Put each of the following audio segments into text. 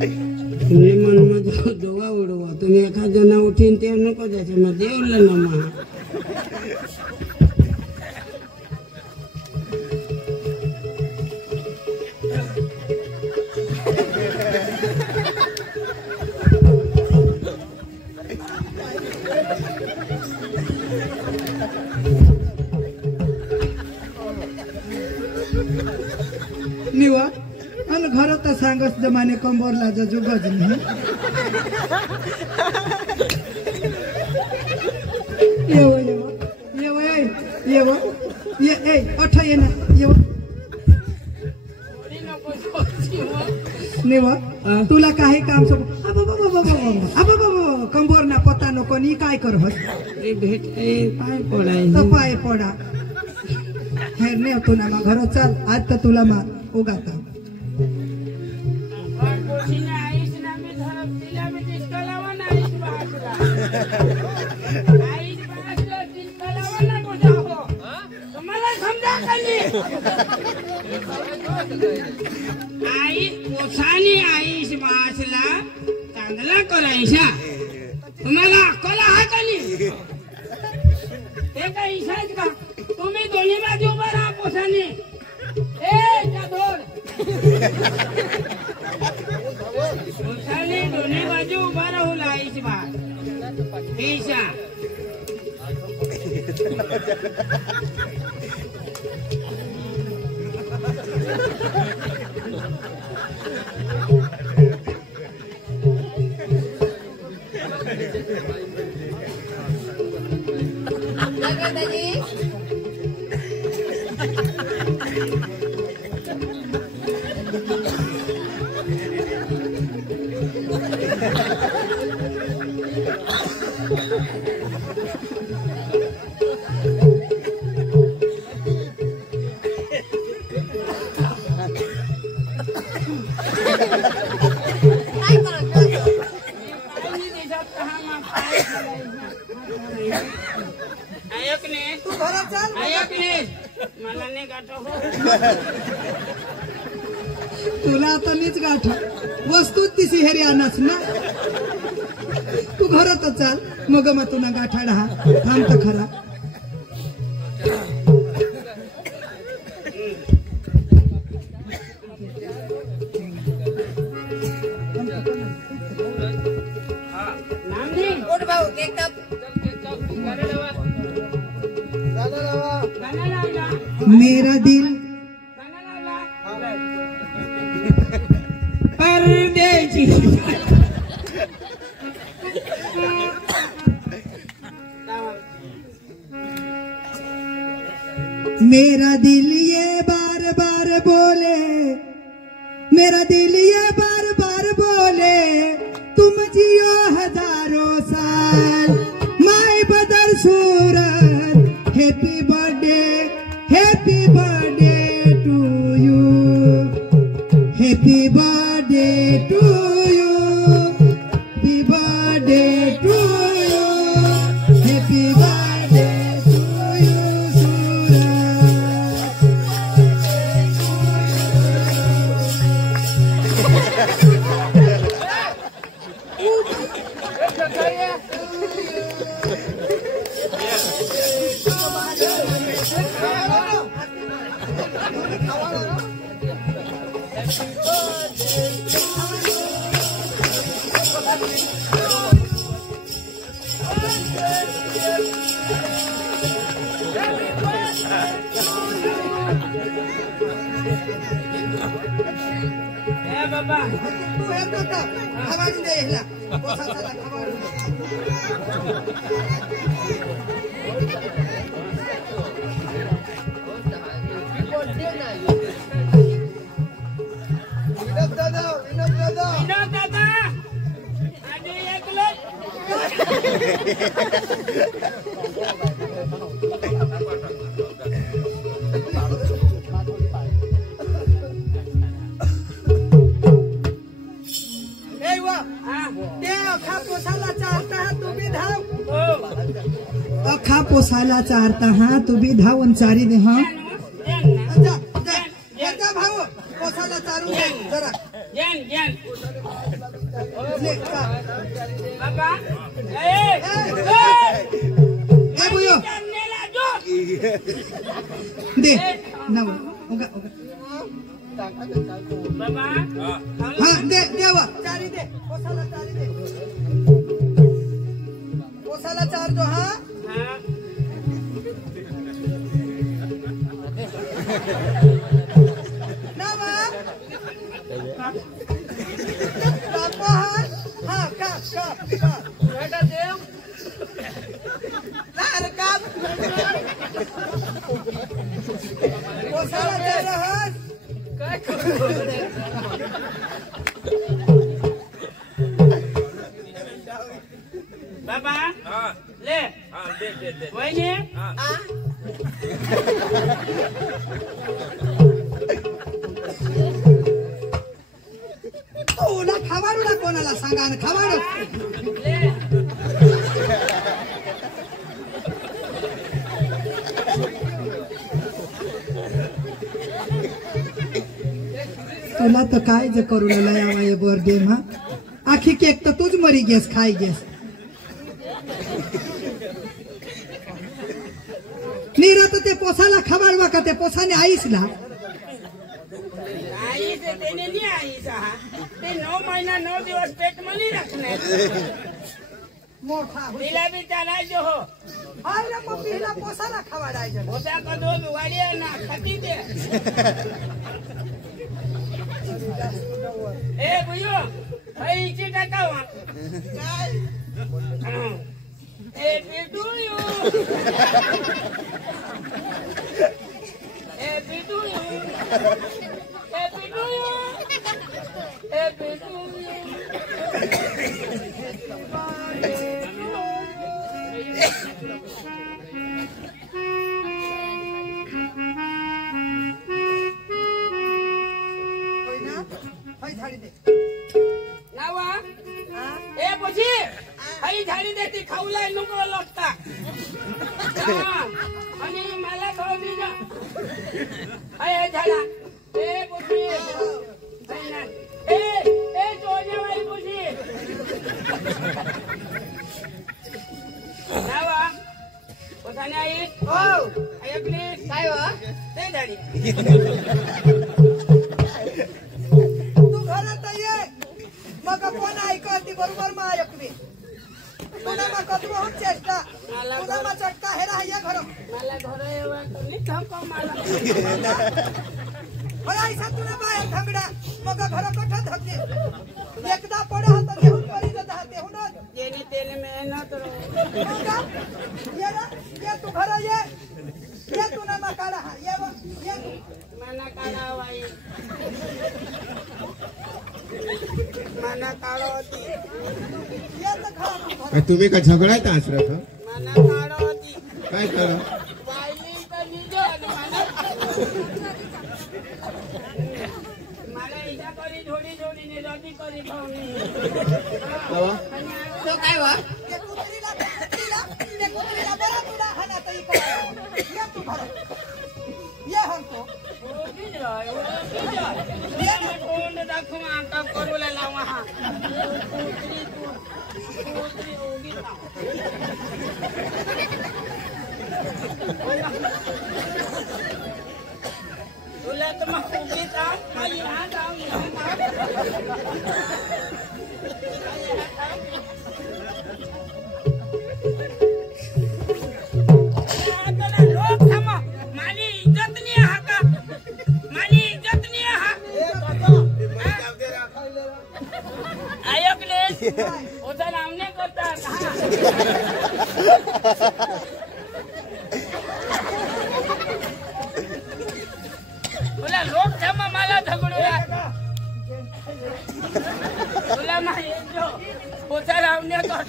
तुम्ही मनमध्ये दोघा उडवा तुम्ही एखाद जण उठीन ते नको द्यायचं मग देवलं ना मग निवा आणि घर तर सांगस जमाने कंबरला जुगज नाही येव येव येव येव ये ए अठ ये ना येव निवा तुला काही काम सोड कंबोर ना पत्ता नको नी काय कर भेट पाय पडाय तर पाय पडा हेर नाही होतो ना मग घर चल आज तर तुला मा उगाता आई पोसानी आईश वासला चांगला करायचा तुम्हाला अक्कल आहे का नाही हे काय इशाच का तुम्ही दोन्ही बाजू उभा राहा पोसानी पोसानी दोन्ही बाजू उभा राहू आईश वास ईशा मला नाही गाठो तुला आता मीच गाठ वस्तू तिसी हेरी आणच ना तू घरात चाल मग मग तुला गाठाडा हा थांब तर खरा मेरा दिल परदेसी मेरा दिल ये बार बार बोले मेरा दिल ये बार बार बोले तुम जियो हजारों साल my brother Surat happy birthday to you happy birthday to you happy birthday to you happy birthday to you बाबा तू हे तो खबर दे हिला पोसा चला खबर विनोद दादा आधी एकले अखा पोसाला चारता हा तू बी धावून चारी दे हा भाऊ पोसाला चारू जरा जेन जेन ले का बाबा ए बुयो करने लागो दे ना उगा बाबा हां दे देवा चारी दे कोसाला चारी दे कोसाला चार जो हां हां ना बा बापा हां का बेटा देव लार का कोसाला चार हां काय करू बाबा हाँ ले हाँ दे वहिनी हाँ तुला खावाडू ना कोणाला सांगा ना खावाडू ले तुला तर काय जे करू लया बर्थडे मा आखी केक तर तूच मरी गेस खाई गेस नीरा तर ते पोसाला खवाडवा का ते पोसाने आईस ना आई से तेने नहीं आई सहा ते 9 महीना 9 दिवस पेट में नहीं रखने मोठा तिला भी चला जो हो हाय ना मग पिला पोसाला खवाडायचं होता का दो बिवाड़ी है ना खती दे ए बुयो भाई इसे टाका हुआ ए बिटू यू ए बिटू यू ए बिटू यू ए बिटू यू होय ना होय झाडी दे नावा हा ए बुझी हई झाडी देती खाऊला नको लोटता आणि मला थोडी ना हई झाडा ए बुझी ए जोने वाली बुझी नावा पोताने आई हो आई प्लीज काय हो ते झाडी तू घरात ये मग कोण ऐकती बरोबर मा ऐकवी तुला मग कधू चेष्टा तुला मग चटका हे राहया घर मला घर येवा कोणी धक्का मला ऐसा तुला बाहेर थांबडा मग घर कठा धकते एकदा पडे हात घेऊन परी जाते हो ना जेने तेने मेहनत रो ये ना ये तू घर ये तू ना मग काढा हा ये तू मना काढा बाई मना काढो होती ये तर खा तुम्ही का झगडायचा आश्रत मना काढो होती काय करा बाईली तर निजो आणि मला इजा करी थोडी ने रोटी करी खाऊनी तो काय वा ते कुत्रीला बरा तुला हाना तई करा ये तू घर ये हमको तोंड दाखवून आता करूला लावा हा तुला तर मग उगीच खाली हात लोक थांबा माझी इज्जत नाही हा का माझी इज्जत नाही हा ऐकले ओझा नावने करतात तुला लोक थांबा मला झगडूया तुला माहिती ओझा नावने करतात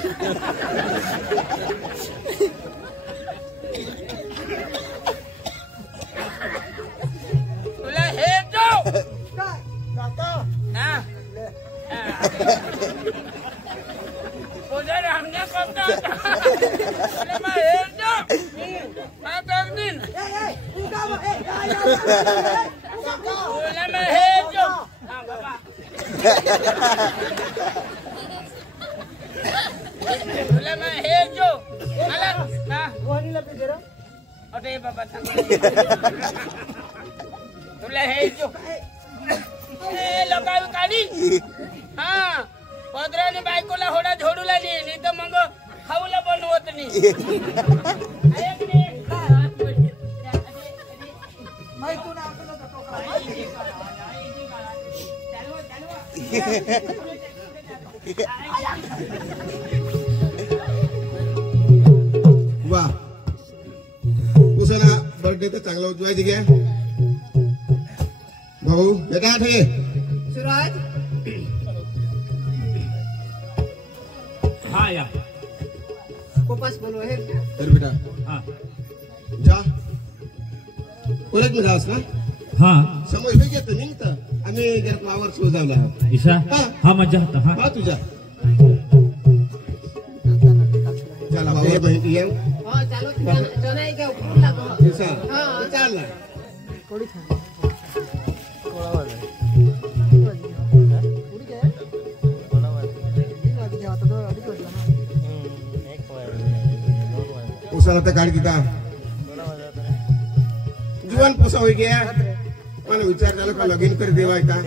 तुला हे जो हा उधर हमने करता अरे मैं हे जो मैं कर दिन बोला मैं हे जो हाँ बाबा तुला मग हे जो मला ना वहिनीला बी दे रे. अरे बाबा सांग तुला हे जो ए लोकांनी काढी हा पदराने बायकोला होडा झोडू लागली नाही तर मग खाऊला बनवत नाही माहितून आपलं जातो का? वा उसाला बर्थडे तर चांगला उजवायची घ्या भाऊ बेटा आठ आहे सुराज हा या कोपास बोलू हे तर बेटा हा जा परत मी जास ना हा समोर हे घेतो निघतं आम्ही जर वावर शोधावला ईशा हा. हा मजा होता हा हा तुझ्या चला वावर माहिती आहे हो चालो जनाई का ऊपर लागो चाल ना थोडी थांब उसाला तर गाडी दिता जीवन पोसा होई गया मला विचार झाला का लगीन कर देवाय का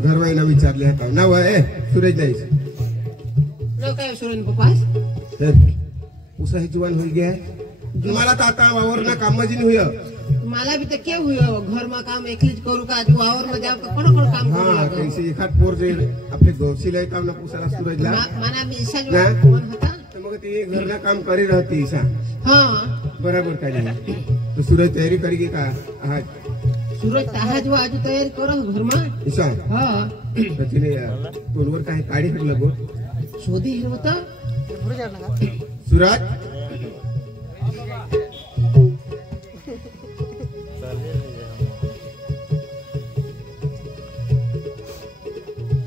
घरवाईला विचारले आता नाव आहे सुरेश जाईस लो काय सुरेन कोपास उसा हे जीवन होई गया मला तर आता वावर ना काम मजीन हुय मला भी तो के हुयो घर में काम एकलीच करू का तू वावर में जाव का कोण कोण काम करू हा लागो कैसे एखाद पोर जे आपले गौशीला काम ना पुसाला सूरजला मना मी ईसा ना? जो कोण होता तर मग ती घरना काम करी राहती ईसा हाँ बराबर काय नाही तो सूरज तयारी करी की का आज सूरज तहाज वो आज तैयारी करो घर में ईसा हाँ तर तिने फोनवर काही काढी फिरलं गो शोधी हे होता सूरज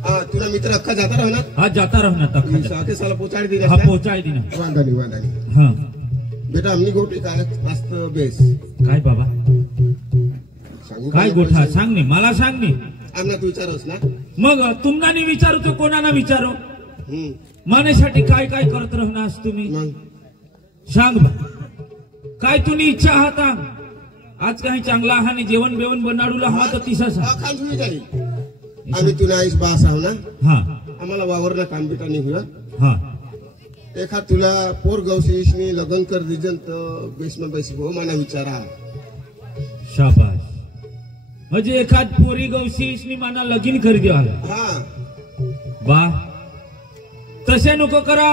हाँ तुला मित्र अक्का जाता रहो ना हा जाता रहना तक साके साला पोचाडी दिली हा असता? पोचाय दिन वांधा नाही हा बेटा आम्ही गोटी काय मस्त बेस काय बाबा सांगू काय का? गोठा सांग नी मला सांग नी आम्हाला तू विचारस ना मग तुम्हाला विचारू तो कोणाला विचारू हम्म मानेसाठी काय काय करत राहणार तुम्ही मग सांग बा काय तुम्ही इच्छा आहात आज काही चांगला आहाने जेवण बेवण बनाडूला हवा तर तिसा हा खान सुई जाईल आम्ही तुला आईस बास आहो ना हा आम्हाला वावरला काम बेटा नाही हुआ हा एखाद तुला पोर गौशीशनी लग्न कर दिजन तर बेसमा बैसी भाऊ मला विचारा शाबाश म्हणजे एखाद पोरी गवशीशनी माना लगीन करी देवाला हा बा तसे नको करा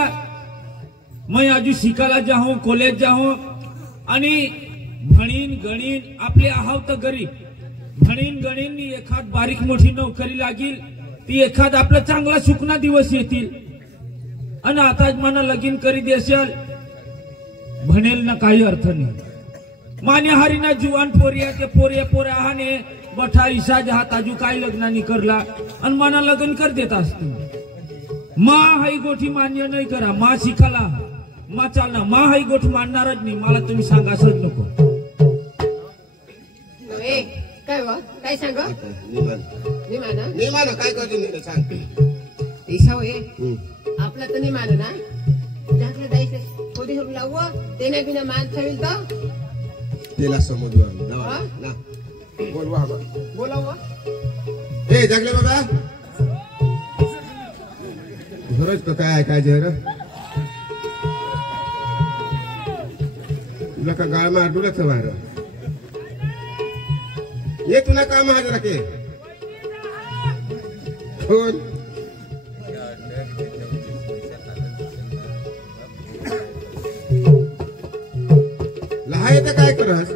मैं आजू शिकायला जाऊ कॉलेज जाऊ आणि म्हणीन गणीन आपले आहाव तर गरीब म्हणीन गणीन एखाद बारीक मोठी नोकरी लागील ती एखाद आपला चांगला सुकना दिवस येतील आणि आता मला लगीन करी देशाल म्हणेल ना काही अर्थ नाही मान्यहारी ना जुवान पोरिया ते पोऱ्या आहाने बठा इसा जहा ताजू काही लग्नानी करला आणि मना लग्न कर देत असतो मा हाई गोठी मान्य नाही करा मा शिकाला मा चालना मा हाई गोठ मानणारच नाही मला तुम्ही सांगासच नको ए काय वा काय सांग निमान मी माना निमान काय करतो मी सांग ईसा होय हम्म. आपला तर नाही मानू ना जाकले जायचे कोणी होऊन लावू तेने बिना मान ठेवील तर तेला समजवा ना हा? ना बोलवा आम्हाला बोलावं ए जगले बाबा खरंच तर काय काय जर तुला का गाळ मार तुला बाहेर ये तुला काम आहे जरा के कोण लहाय तर काय करस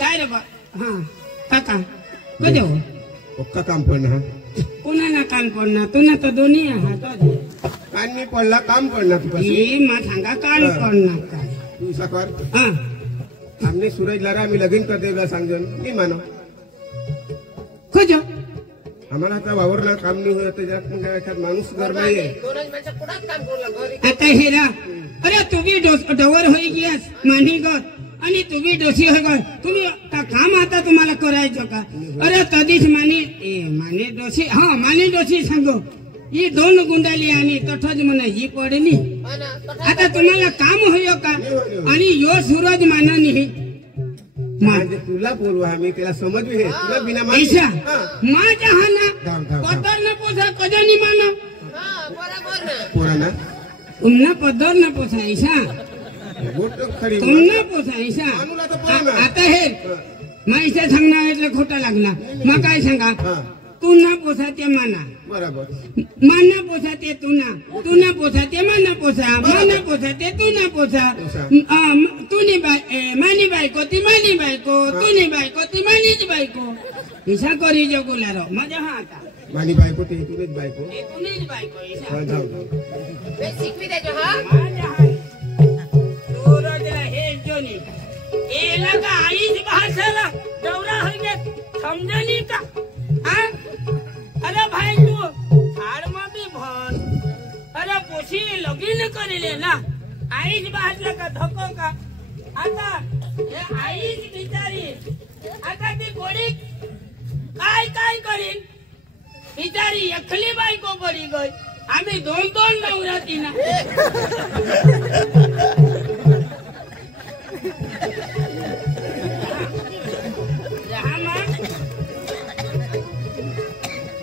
काय रे बा हा काका कधी हो का काम पडणार कोणाला कान पडणार तुला तर दोन्ही हातात आहे. कान मी पडला काम पडणार तू कसं ये मा सांगा कान पडणार काय तू साकार हा आमने सूरज लारा आम्ही लगीन कर देवला सांगजन मी मानो खोजो आम्हाला आता वावरला काम नाही होत त्याच्यात एखाद माणूस घर नाहीये आता हेरा अरे तुम्ही डोवर होई गयास मांडी गत आणि तुम्ही डोसी होय गय तुम्ही का काम आता तुम्हाला करायचं का अरे तधीच माने डोसी हा माने डोसी सांगो ही दोन गुंडाली आणि तठच म्हणा ही पडली आता तुम्हाला काम होय का आणि यो सूरज माननी म्हणजे तुला बोलू आम्ही त्याला समजू हे तुला बिना ऐसा माहिती माझ्या हा ना धाव, धाव. पदर न पोसा कधी नाही मानो पोरांना तुमना पदर न पोसा ऐसा गोट खरी तुमना पोसा ऐसा मानूला तर पोरा ना. आता हे माईच्या सांगणार એટલે खोटा लागणार मग काय सांगा हा तू ना पोसा ते माना बरोबर माना पोसा ते तू ना पोसा ते माना पोसा ते तू ना पोसा तुनी मानी बायको ती मानी बायको तुनी बायको ती मानीच बायको हिसा करी जो गुलारो माझ्या हा आता माझी बायको ते तुझीच बायको ते तुनीच बायको हिसा हा, जाऊ जाऊ माझ्या हा सूरजला हे जोनी एला का आईच भाषाला दौरा होईने समजली का हा अरे भाई तू झाडમાં બી ભર અરે પોછી લગીન કરી લે ના આઈજ બાજલા का ધક્કો का आता हे आईज बिचारी आता ती कोणी काय करीन बिचारी एकली बायको पडी गई आम्ही दोन नवरा तिना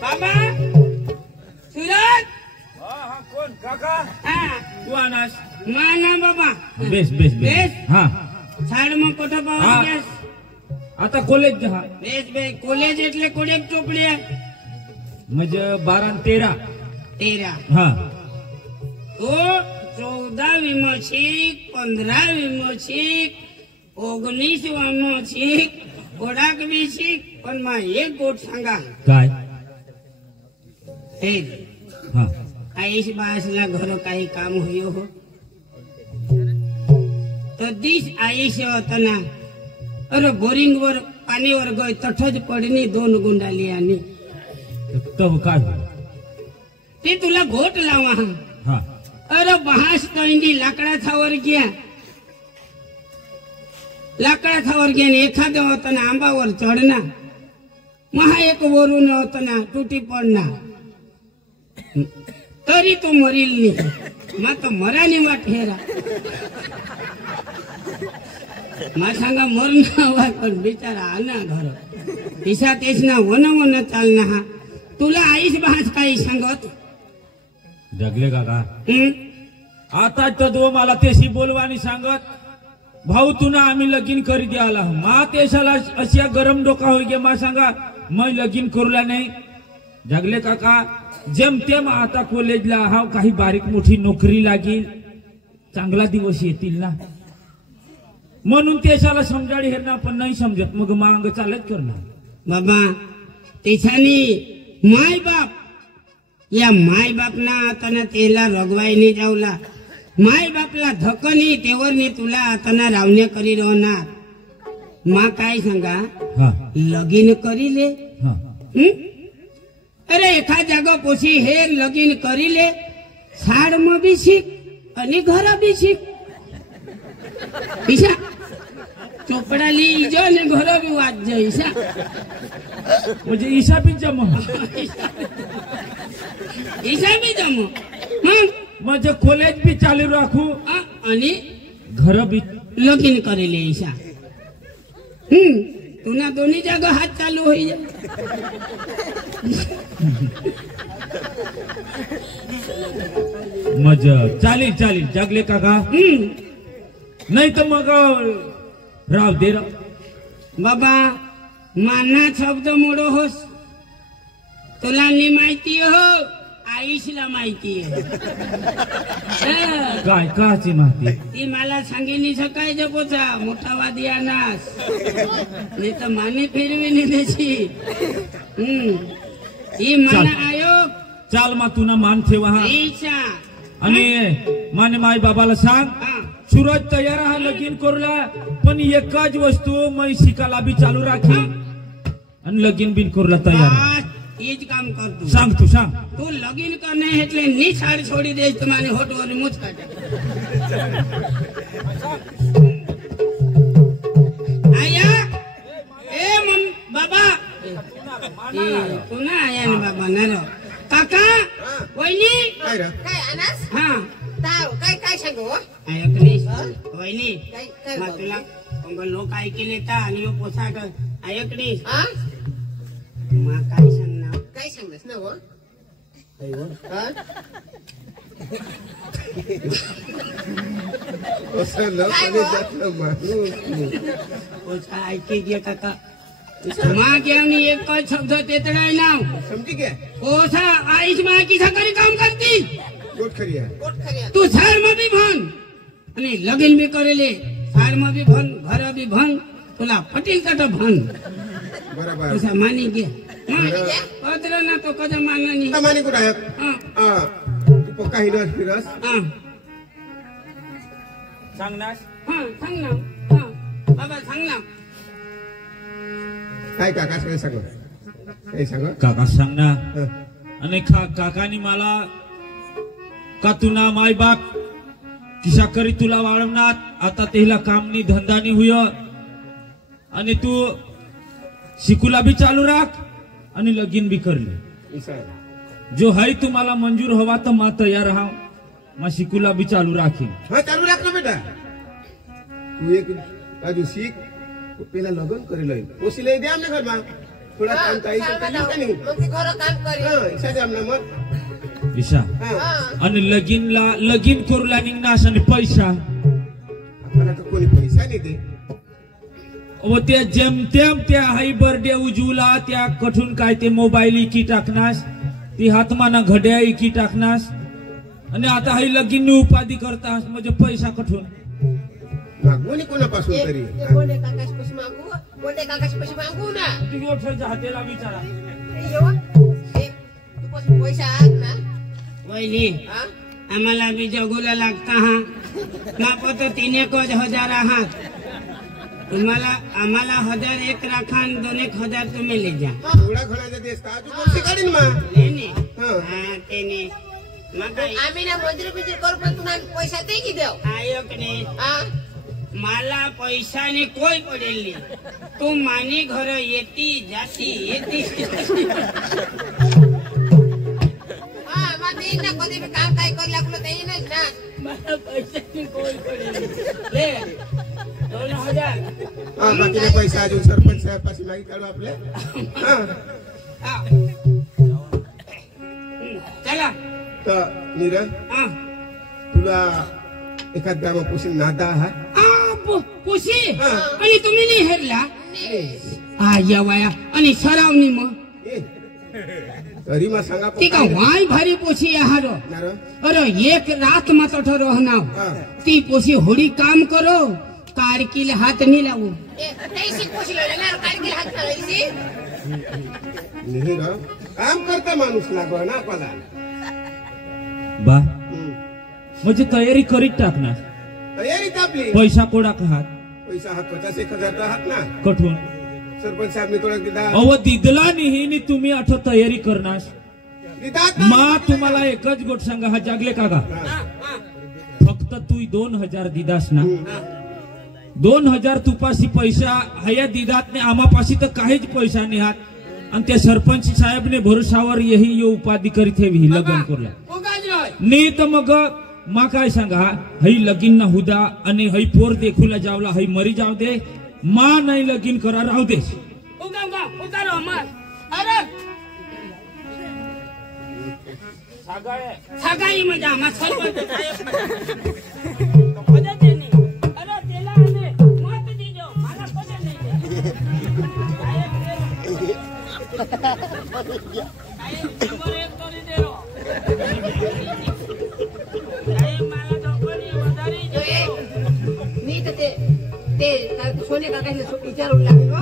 बाबा सूरज हा कोण काका हा तू आनास माना बाबा बेस बेस बेस? बेस हा झाड मग कुठं हा. पावा गॅस आता कॉलेज जा बेस बेस कॉलेज એટલે कोडे टोपली आहे म्हणजे 12 आणि 13 13 हा ओ 14वी मशीक 15वी मशीक 19वा मशीक कोडाक बिशीक पण मग एक गोट सांगा काय हे हा आईश बासला घर काही काम होयो हो तर दिस आईश होताना अरे बोरिंग वर पाणीवर गय तठच पडणी दोन गुंडाली आणि तब काय झालं? ते तुला घोट लावा हा अरे बहास तंडी लाकडावर घ्या लाकडावर घ्या एखाद्या होताना आंबावर चढना महा एक वरून होताना तुटी पडणार तरी तो मरील नाही मग तो मरानी वाट हेरा मा सांगा मरण हवा पण बिचारा आना घर हिसा तेच ना वन चालना हा तुला आईस बहास काही सांगत जगले काका हं? आता तद्व मला तेशी बोलवानी सांगत भाऊ तुना आम्ही लगीन करी द्याला मा तेशाला अशा गरम डोका होई गे मा सांगा मैं लगीन करूला नाही जगले काका जेमतेम आता कॉलेजला हा काही बारीक मोठी नोकरी लागेल चांगला दिवस येतील ना म्हणून तेशाला समजाडी हेरना पण नाही समजत मग मांग चालत करणार बाबा तेछानी माय बाप या माय बापना आता तेला रगवायनी जावला माय बापला धकनी तेवरनी तुला आता रावण्या करी राहणार मा काय सांगा हा लगीन करी ले हा हं? अरे एका जागा पोशी हेर लगीन करी ले साड म बी शिक आणि घर बी शिक ईशा चोपडा ली इजो आणि घर बी वाज ईशा म्हणजे ईशा बी जम ईशा बी जमो मग म्हणजे कॉलेज बी चालू राखू आणि घर बी लगीन करी ले ईशा तुना दोन्ही जागा हात चालू होई जा मज चालेल चालेल जगले काका नाही तर मग राव दे राव बाबा माना शब्द मोडो होस तुला नी माहिती हो आईशला माहिती आहे काय काची माहिती ती मला सांगितली सकाळी जपोचा मोठा वादी आनास नाही तर माने फिरवी नाही त्याची ही मन आयोग चाल मा तुना मान ठेवा हा ईशा आणि माने माय बाबाला सांग हा सूरज तयार हा लगीन करूला पण एकच वस्तू मै शिकाला बी चालू राखी आणि लगीन बिन करूला तयार बस ईज काम कर तू सांग तू सांग तू लगीन करणे એટલે ની સાડી છોડી દેશ તમારી હોટવારી મૂછ કાઢે આયા એ બાબા तू ना आया ना बाबा ना काका वहिनी काय रे काय अनास हा ताव काय काय सांगू आया गणेश वहिनी काय काय मग तुला लोक ऐकले तर आणि पोशाख आया गणेश हा मग काय सांगणार काय सांगस ना हो असं लोकांनी त्यातलं माणूस पोशाख ऐके घे काका माँ के हमने एक का शब्द तेतड़ा नाव समझी क्या पोसा आइस माँ की सकरी काम करती गोट खरी आहे कोट खऱ्या तू सार में भी भन आणि लगीन भी करेले सार में भी भन घर भी भन तुला पटेल का तो भन बरोबर तुझा मानी घे पत्र ना तो कदा मानना नाही माने कुठं आहे हा तू पक्का हिरस फिरस हा सांग ना हा सांग ना हा बाबा सांग ना काय काका काय सांग काय सांग काका सांग ना आणि काकानी मला का तुना माय बाप किसा करी तुला वाढवणार आता तेला कामनी धंदानी हुय आणि तू शिकूला बी चालू राख आणि लगीन बी करले जो है तुम्हाला मंजूर हवा तर मा तयार राहा मा शिकूला बी चालू राखी हा चालू राख ना बेटा तू एक बाजू सीख पेला लगन करेल ओसीले दे आमने घर में थोड़ा काम काही नाही मग ते घर काम करी हा इच्छा दे आमना मत ईशा हा आणि लगीन करूला निघणास आणि पैसा मला तर कोणी पैसा नाही दे व त्या जेमतेम त्या हाई बर्थडे उजवला त्या कठून काय ते मोबाईल इकी टाकनास ती हातमाना घड्या इकी टाकनास आणि आता हाई लगीन उपाधी करतास म्हणजे पैसा कठून मागवणी कोणापासून तरी कोणते काकाश पैसे मागू कोणते काकाश पैसे मागू ना तुझी ओठ्याच्या हातेला विचारा तू पैसा आहात ना वहिनी हा आम्हाला बी जगूला लागता हा मापत 3,000 आहात तुम्हाला आम्हाला 1,001 राखा आणि 2,000 तुम्ही ले जा एवढा घराचा देश का तू कोणती काढीन मा लेने हा. हा तेने मग आम्ही ना मंजुरी बिजुरी करू पण तुला पैसा दे की देव आयोग ने हा मला पैशाने कोई पडेल नाही तू मानी घर येती जाती येती हा मग ते ना कधी बी काम काय करू लागलो ते येईनच ना मला पैशाने कोई पडेल ले 2,000 हा बाकीचे पैसा अजून सरपंच साहेबापाशी मागित काढू आपल्या हा हा. चला तर नीरज हा तुला एखाद ग्रामापासून नादा हा पुशी हा. आणि तुम्ही नाही हेरला आ या वया आणि सरावनी मग ए, तरी मग सांगा ती का वाय भारी पोशी आहार नार अरे एक रात मत रहना हा ती पोशी होडी काम करो कारकील हात नाही लावू पैसे पोशी लागले ना काय केलं हात लावायची नीर काम करता माणूस लागो ना आपला बा म्हणजे तयारी करीत टाकणार तयारीत आपली पैसा कोडा हात पैसा हात 50,000 हात ना कठून सरपंच साहेब मी थोडा दिदा अव दिदला नाही तुम्ही आठव तयारी करणार दिदात मा तुम्हाला एकच गोट सांगा हा जागले काका फक्त तू 2,000 दिदास ना 2,000 तुपाशी पैसा हया दिदात ने आमापाशी तर काहीच पैसा नाही हात आणि त्या सरपंच साहेबने भरोशावर यही यो उपाधी करीत हे लग्न करला नाही तर मग मा काय सांगा हई लगीन ना हुदा आणि हई पोर देखूला जावला हई मरी जाव दे मा नाही लगीन करा राहू दे सगाई म्हणजे आम्हा सरपंच साहेब मी तर ते सोने काकाशी विचारून लागलो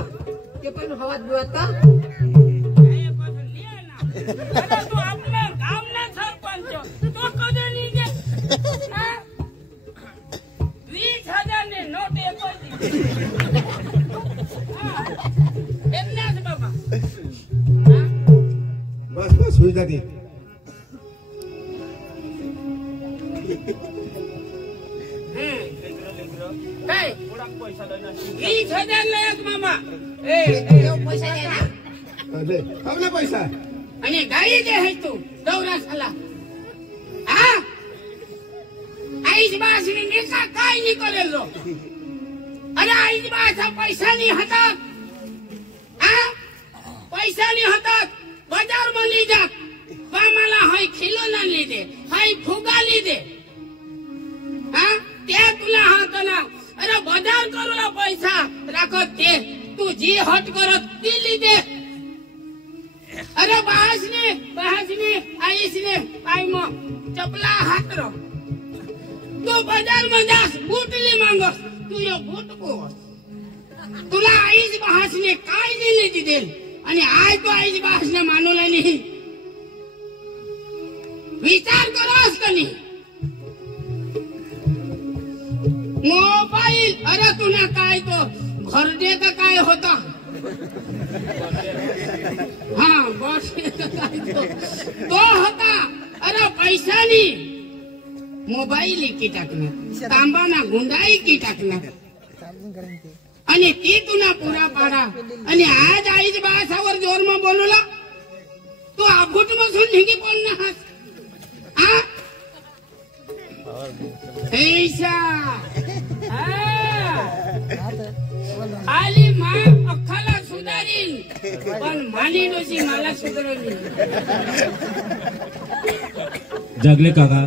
ते पण हवात बिवात का अरे तू आपल्या गावना सरपंच तो कधी नाही दे 20,000 ने नोट येतो एमनाच बाबा बस बस होई जाते काय 20,000 लायक मामा पैसा दे ना अरे अब ना पैसा आणि गाडी दे है तू दौरा साला हा आईच बासनी नेका काय नाही करेल रो अरे आईच बासा पैसा नाही हातात हा पैसा नाही हातात बाजार में ली जात मला हाय खिलोना ली दे हाय फुगा ली दे हा ते तुला हात ना अरे बाजार करूला पैसा राखत ते तू जी हट करत ती ली दे अरे बासने आईसने आई मग चपला हात रो तू बाजार में जास बूटली मांगस तू यो बूट को तुला आईच बासने काय दिले दिले आणि आज तो आईच बासने मानवला नाही विचार करास कनी मोबाईल अरे तुला काय तो घरडे का काय होता हाँ बस तो होता अरे पैसा नहीं मोबाईल की टाकणार तांबाना गुंडाई की टाकणार आणि ती तुला पुरा पाडा आणि आज आईच बासावर जोर में बोलूला तू आभूट बसून निघी बोलना हास हा ऐसा आली मा अख्खाला सुधारीन पण मानी डोशी मला सुधारली जगले काका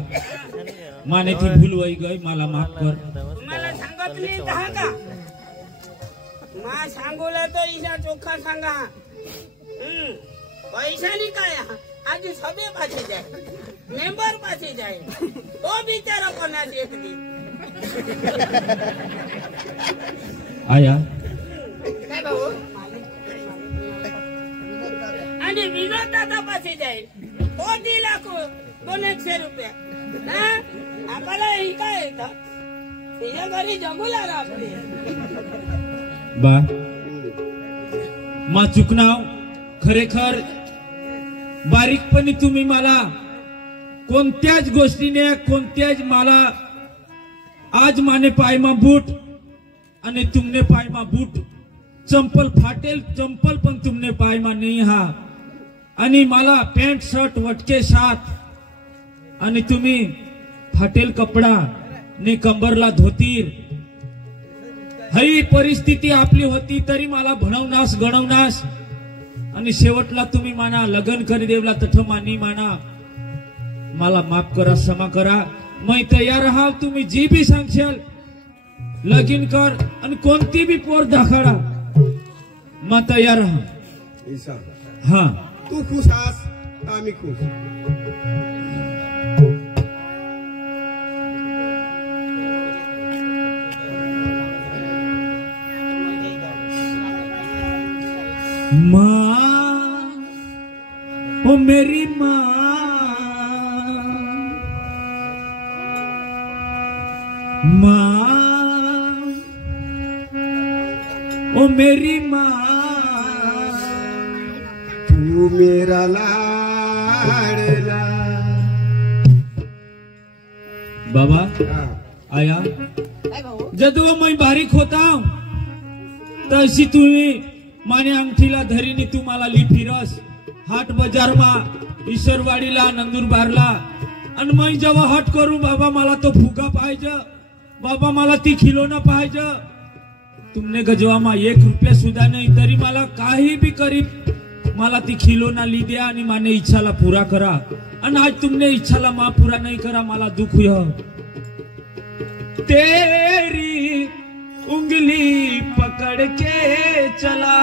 माने ती भूल वही गई मला माफ कर तुम्हाला सांगत नाही दहा का मा सांगोला तर इसा चोखा सांगा पैसा नाही काय आज सबे पाछे जाए मेंबर पाछे जाए तो बिचारा कोणा देत दी आया काय भाऊ आणि विनोद दादा पाछे जाए तो दिला को 200 रुपये ना आपल्याला ही काय येतं तिच्या घरी जगूला आपली बा मा चुकनाव खरेखर बारीकपणे तुम्ही मला कोणत्याच गोष्टीने कोणत्याच मला आज माने पायमा बूट आणि तुमने पायमा बूट चंपल फाटेल चंपल पण तुमने पायमा नाही हा आणि मला पॅन्ट शर्ट वटके साथ आणि तुम्ही फाटेल कपडा ने कंबरला धोतीर ही परिस्थिती आपली होती तरी मला भणवनास गणवनास आणि शेवटला तुम्ही माना लग्न करी देवला तठ मानी माना मला माफ करा क्षमा करा मैं तयार आहाव तुम्ही जी भी सांगशाल लगीन कर आणि कोणती भी पोर दाखडा मैं तयार आहाव ऐसा हाँ तू खुश आस आम्ही खुश माँ ओ मेरी माँ माँ ओ मेरी माँ तू मेरा लाडला बाबा हाँ, आया काय भाऊ जदू मैं बारीक होता तशी तुम्ही माने अंगठीला धरीने तू मला ली फिरस हाट बाजार मा ईश्वरवाडीला नंदुरबारला आणि मैं जेव्हा हट करू बाबा मला तो फुगा पाहिजे बाबा मला ती खिलोना पाहिजे तुमने गजवा मा 1 रुपया सुद्धा नाही तरी मला काही भी करी मला ती खिलोना ली द्या आणि माने इच्छाला पूरा करा आणि आज तुमने इच्छाला मा पूरा नहीं करा मला दुख हुई तेरी उंगली पकड़ के चला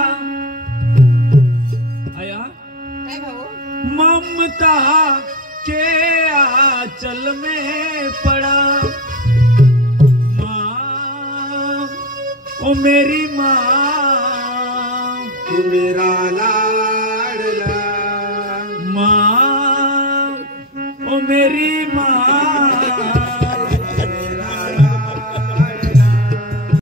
आया काय भाऊ ममता के आंचल में पड़ा माँ ओ मेरी माँ तू मेरा लाडला माँ ओ मेरी माँ